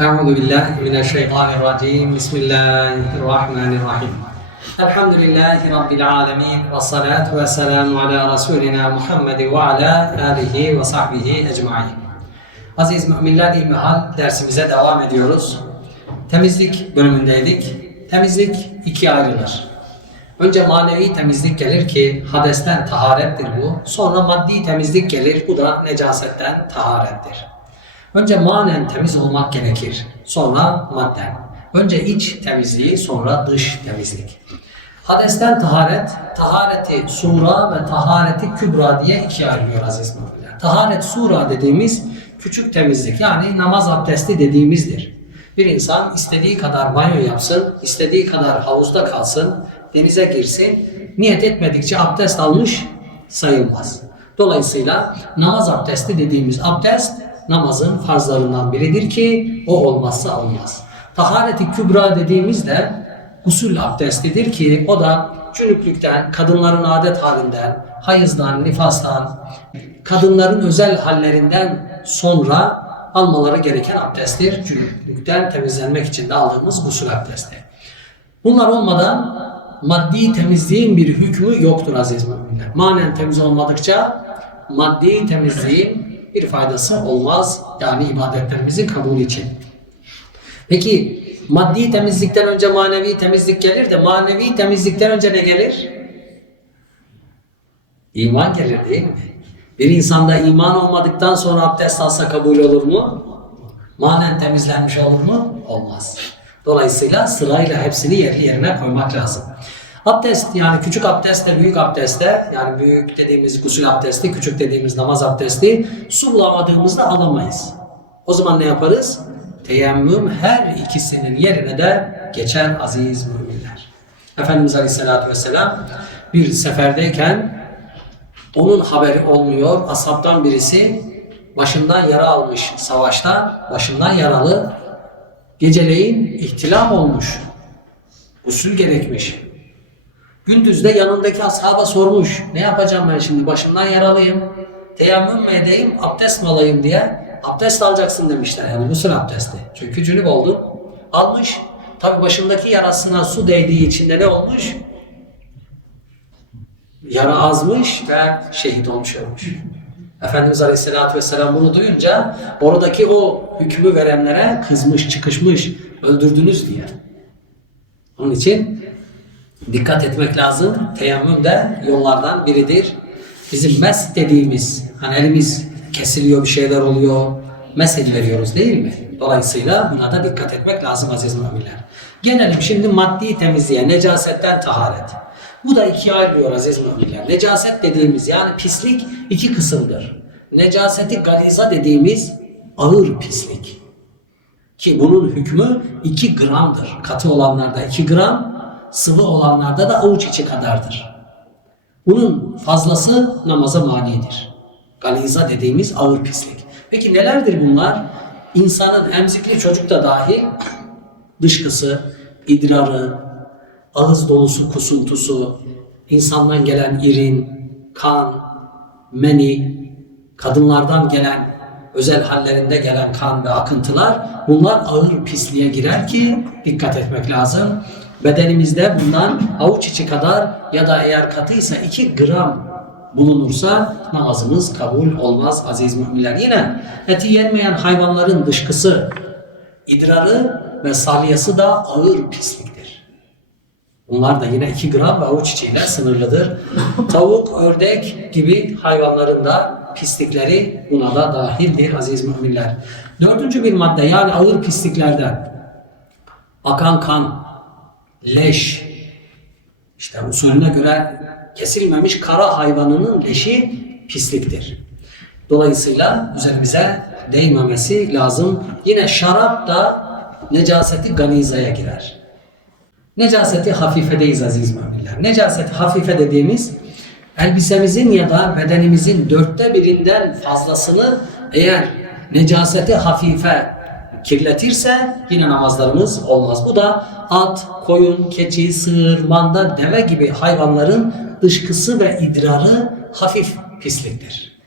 أعوذ بالله من الشيطان الرجيم بسم الله الرحمن الرحيم الحمد لله رب العالمين والصلاة والسلام على رسولنا محمد وعلى آله وصحبه أجمعين Aziz müminler İlmihal dersimize devam ediyoruz. Temizlik bölümündeydik. Temizlik ikiye ayrılır. Önce manevi temizlik gelir ki hadesten taharettir bu. Sonra maddi temizlik gelir. Bu da necasetten taharettir. Önce manen temiz olmak gerekir. Sonra madden. Önce iç temizliği sonra dış temizlik. Hadesten taharet, tahareti sura ve tahareti kübra diye ikiye ayrılıyor aziz müminler. Taharet sura dediğimiz küçük temizlik yani namaz abdesti dediğimizdir. Bir insan istediği kadar banyo yapsın, istediği kadar havuzda kalsın, denize girsin, niyet etmedikçe abdest almış sayılmaz. Dolayısıyla namaz abdesti dediğimiz abdest namazın farzlarından biridir ki o olmazsa olmaz. Tahareti kübra dediğimizde gusül abdestidir ki o da cünüplükten, kadınların adet halinden, hayızdan, nifastan, kadınların özel hallerinden sonra almaları gereken abdesttir. Cünüplükten temizlenmek için de aldığımız gusül abdesti. Bunlar olmadan maddi temizliğin bir hükmü yoktur aziz müminler. Manen temiz olmadıkça maddi temizliğin bir faydası olmaz. Yani ibadetlerimizin kabulü için. Peki maddi temizlikten önce manevi temizlik gelir de manevi temizlikten önce ne gelir? İman gelir değil mi? Bir insanda iman olmadıktan sonra abdest alsa kabul olur mu? Manen temizlenmiş olur mu? Olmaz. Dolayısıyla sırayla hepsini yerli yerine koymak lazım. Abdest yani küçük abdestle büyük abdestle yani büyük dediğimiz gusül abdesti, küçük dediğimiz namaz abdesti su bulamadığımızda alamayız. O zaman ne yaparız? Teyemmüm her ikisinin yerine de geçer aziz müminler. Efendimiz Aleyhisselatü Vesselam bir seferdeyken onun haberi olmuyor. Ashabtan birisi başından yara almış savaşta, başından yaralı. Geceleyin ihtilam olmuş. Usul gerekmiş. Gündüz de yanındaki ashaba sormuş. Ne yapacağım ben şimdi? Başımdan yaralıyım. Teyemmüm mü edeyim, abdest mi alayım diye. Abdest alacaksın demişler yani gusül abdesti. Çünkü cünüp oldun. Almış. Tabi başındaki yarasına su değdiği için de ne olmuş? Yara azmış ve şehit olmuş ölmüş. Efendimiz Aleyhisselatü Vesselam bunu duyunca oradaki o hükmü verenlere kızmış, çıkışmış, öldürdünüz diye. Onun için dikkat etmek lazım. Teyemmüm de yollardan biridir. Bizim mes dediğimiz, hani elimiz kesiliyor, bir şeyler oluyor, mes ediveriyoruz değil mi? Dolayısıyla buna da dikkat etmek lazım aziz müminler. Gelelim şimdi maddi temizliğe, necasetten taharet. Bu da ikiye ayrılıyor aziz müminler. Necaset dediğimiz yani pislik iki kısımdır. Necaseti galiza dediğimiz ağır pislik. Ki bunun hükmü 2 gramdır. Katı olanlarda 2 gram, sıvı olanlarda da avuç içi kadardır. Bunun fazlası namaza manidir. Galiza dediğimiz ağır pislik. Peki nelerdir bunlar? İnsanın emzikli çocuk da dahil dışkısı, idrarı, ağız dolusu kusuntusu, insandan gelen irin, kan, meni, kadınlardan gelen özel hallerinde gelen kan ve akıntılar bunlar ağır pisliğe girer ki dikkat etmek lazım. Bedenimizde bundan avuç içi kadar ya da eğer katıysa 2 gram bulunursa namazımız kabul olmaz aziz müminler. Yine eti yenmeyen hayvanların dışkısı, idrarı ve salyası da ağır pisliktir. Bunlar da yine 2 gram ve avuç içiyle sınırlıdır. Tavuk, ördek gibi hayvanların da pislikleri buna da dahildir aziz müminler. Dördüncü bir madde yani ağır pisliklerden akan kan, leş, işte usulüne göre kesilmemiş kara hayvanının leşi pisliktir. Dolayısıyla üzerimize değmemesi lazım. Yine şarap da necaseti ganizaya girer. Necaseti hafifedeyiz aziz müminler. Necaseti hafife dediğimiz elbisemizin ya da bedenimizin dörtte birinden fazlasını eğer necaseti hafife kirletirse yine namazlarımız olmaz. Bu da at, koyun, keçi, sığır, manda, deve gibi hayvanların dışkısı ve idrarı hafif pisliktir.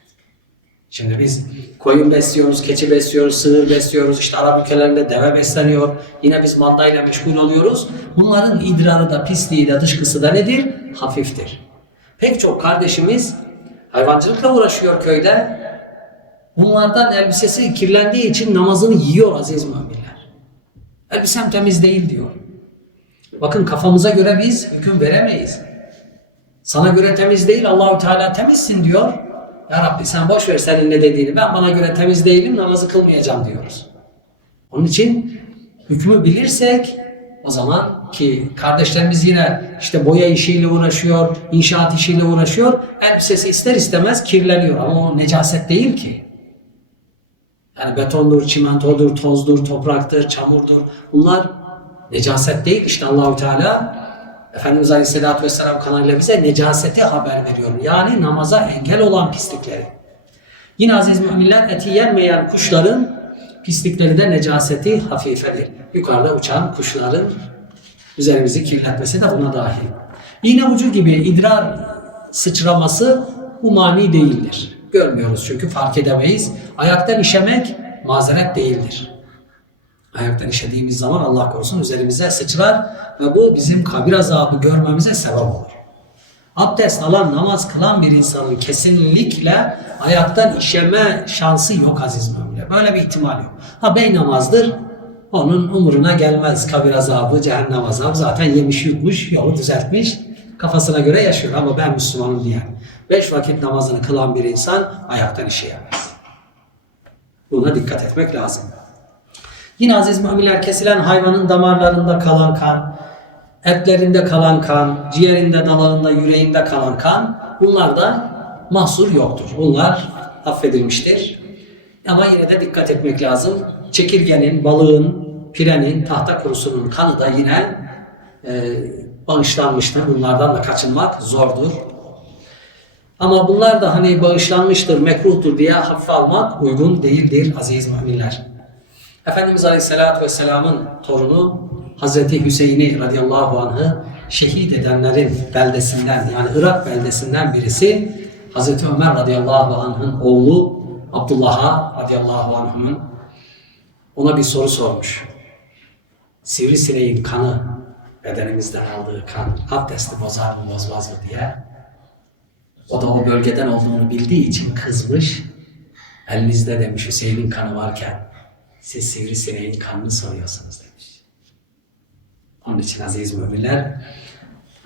Şimdi biz koyun besliyoruz, keçi besliyoruz, sığır besliyoruz, işte Arap ülkelerinde deve besleniyor. Yine biz mandayla meşgul oluyoruz. Bunların idrarı da, pisliği de, dışkısı da nedir? Hafiftir. Pek çok kardeşimiz hayvancılıkla uğraşıyor köyde. Bunlardan elbisesi kirlendiği için namazını yiyor aziz müminler. Elbisem temiz değil diyor. Bakın kafamıza göre biz hüküm veremeyiz. Sana göre temiz değil, Allahü Teala temizsin diyor. Ya Rabbi sen boş ver senin ne dediğini. Ben bana göre temiz değilim, namazı kılmayacağım diyoruz. Onun için hükmü bilirsek o zaman ki kardeşlerimiz yine işte boya işiyle uğraşıyor, inşaat işiyle uğraşıyor. Elbisesi ister istemez kirleniyor ama o necaset değil ki. Yani betondur, çimentodur, tozdur, topraktır, çamurdur. Bunlar necaset değil. İşte Allahu Teala Efendimiz Aleyhisselatü Vesselam kanalıyla bize necaseti haber veriyor. Yani namaza engel olan pislikleri. Yine aziz müminler eti yenmeyen kuşların pislikleri de necaseti hafifedir. Yukarıda uçan kuşların üzerimizi kirletmesi de buna dahil. İğne ucu gibi idrar sıçraması bu mani değildir. Görmüyoruz çünkü fark edemeyiz. Ayaktan işemek mazeret değildir. Ayaktan işediğimiz zaman Allah korusun üzerimize sıçrar ve bu bizim kabir azabı görmemize sebep olur. Abdest alan, namaz kılan bir insanın kesinlikle ayaktan işeme şansı yok aziz müminler. Böyle bir ihtimal yok. Ha bey namazdır, onun umuruna gelmez kabir azabı, cehennem azabı. Zaten yemiş yutmuş, yolu düzeltmiş, kafasına göre yaşıyor. Ama ben Müslümanım diyen, beş vakit namazını kılan bir insan ayaktan işeyemez. Buna dikkat etmek lazım. Yine aziz müminler kesilen hayvanın damarlarında kalan kan, etlerinde kalan kan, ciğerinde, dalağında, yüreğinde kalan kan bunlar da mahsur yoktur. Bunlar affedilmiştir. Ama yine de dikkat etmek lazım. Çekirgenin, balığın, pirenin, tahta kurusunun kanı da yine e, bağışlanmıştır. Bunlardan da kaçınmak zordur. Ama bunlar da hani bağışlanmıştır, mekruhtur diye hafife almak uygun değildir aziz müminler. Efendimiz Aleyhisselatü Vesselam'ın torunu Hazreti Hüseyin'i radıyallahu anh'ı şehit edenlerin beldesinden yani Irak beldesinden birisi Hazreti Ömer radıyallahu anh'ın oğlu Abdullah'a radıyallahu anh'ın ona bir soru sormuş. Sivrisineğin kanı bedenimizden aldığı kan abdesti bozar mı bozmaz mı diye. O da o bölgeden olduğunu bildiği için kızmış. Elinizde demiş Hüseyin'in kanı varken siz sivrisineğin kanını soruyorsunuz demiş. Onun için aziz müminler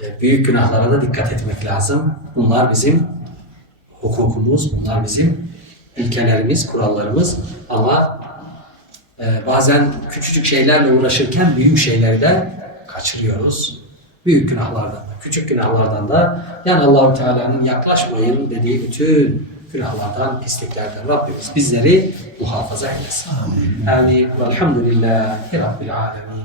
e, büyük günahlara da dikkat etmek lazım. Bunlar bizim hukukumuz, bunlar bizim ilkelerimiz, kurallarımız ama e, bazen küçücük şeylerle uğraşırken büyük şeyleri de kaçırıyoruz. Büyük günahlardan da, küçük günahlardan da yani Allahu Teala'nın yaklaşmayın dediği bütün günahlardan, pisliklerden Rabbimiz bizleri muhafaza eylesin. Amin. Amin. Velhamdülillahi Rabbil Alemin.